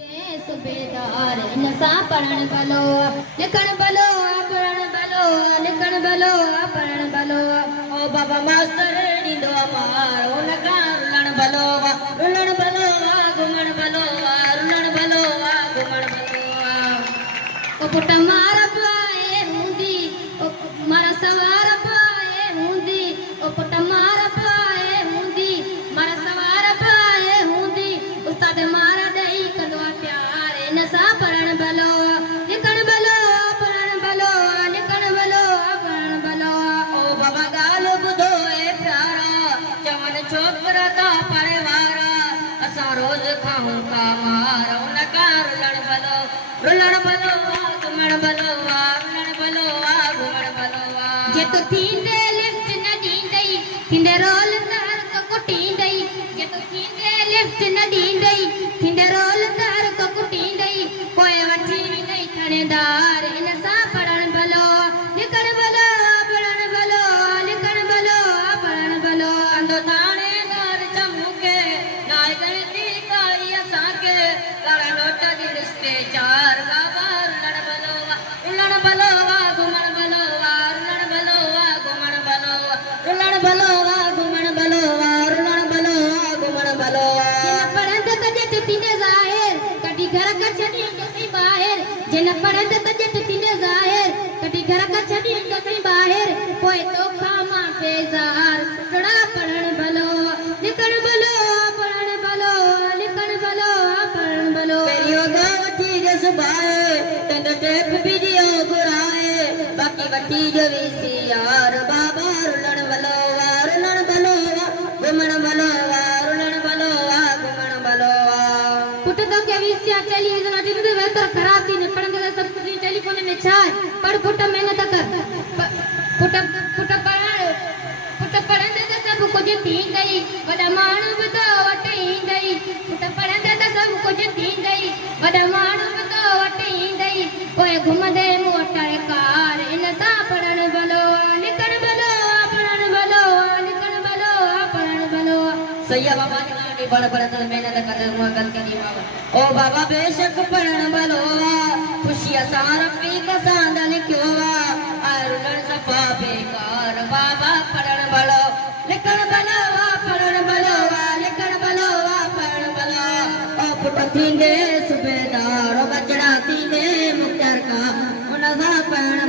सुबेदार नसा पढ़ण भलो लिखण भलो पढ़ण भलो लिखण भलो पढ़ण भलो ओ बाबा मास्टर ॾींदो मार उन खां रुलण भलो रुलण भलो घुमण भलो रुलण भलो घुमण भलो ओ पुट मार पाए हूंदी ओ मारा सवार पाए हूंदी ओ पुट मार पाए हूंदी मारा सवार पाए हूंदी उस्ताद मार ॾेई कंदो प्यार नसा पढ़ण भलो लिखण भलो पढ़ण भलो लिखण भलो पढ़ण भलो ओ बाबा ॻाल्हि ॿुधो ए प्यारा चवनि छोकिरा था पढ़े वारा असां रोज़ खाऊं था मार उन खां रुलण भलो घुमण भलो रुलण भलो घुमण भलो जे तूं थींदे लिफ्ट न ॾींदई थींदे रोल तार को कुटींदई जे तूं थींदे लिफ्ट न ॾींदई थींदे रोल तार को कुटींदई पोइ वठी वेंदई थाणेदार इन सां पढ़ण भलो लिखण भलो पढ़ण भलो लिखण भलो पढ़ण भलो अंदो थाणेदार चमके नाय गणती काई असांखे कारा नोट जी रिश्ते चार बाबा रुलण भलो घुमण भलो रुलण भलो घुमण भलो रुलण भलो घुमण भलो रुलण भलो घुमण भलो जिन पढ़ंद तजत थींदे ज़ाहिर कॾहिं घर खां छॾी ईंदोसीं ॿाहिरि जिन पढ़ंद तजत थींदे ज़ाहिर कॾहिं घर खां छॾी ईंदोसीं ॿाहिरि पोइ तोखां मां बेज़ार टुकड़ा पढ़ण भलो लिखण भलो पढ़ण भलो लिखण भलो पढ़ण भलो पहिरियों ॻाल्हि वठी जो सुभाए तंदो टेप वीडियो घुराए बाक़ी वठी जो वीसीआर बाबा रुलण भलो घुमण भलो रुलण भलो घुमण भलो पुट तो के वीसीआर टेलीविजन अटी में वेतर खराब थी न पढ़ंदे त सब कुछ टेलीफोन में छा है पढ़ पुट मेहनत कर पुट पढ़ंदे त सब कुछ थींदई वॾा माण्हू बि तो वटि ईंदई पुट पढ़ंदे त सब कुछ थींदई वॾा माण्हू बि तो वटि ईंदई पोइ घुमंदे मूं वटाए कार इन सां पढ़ण भलो लिखण भलो पढ़ण भलो लिखण भलो पढ़ण भलो सही है बाबा जी बड़ बड़ तो मेहनत कर मुआ गलती नहीं बाबा ओ बाबा बेशक पढ़ण भलो खुशियां सार पी का सांदा लिखो रुलण सफा बेकार बाबा पढ़ण भलो लिखण भलो पढ़ण भलो लिखण भलो पढ़ण भलो ओ पुट थींदे सुबेदार बचड़ा थींदे मुख्तार का उन सां पढ़ण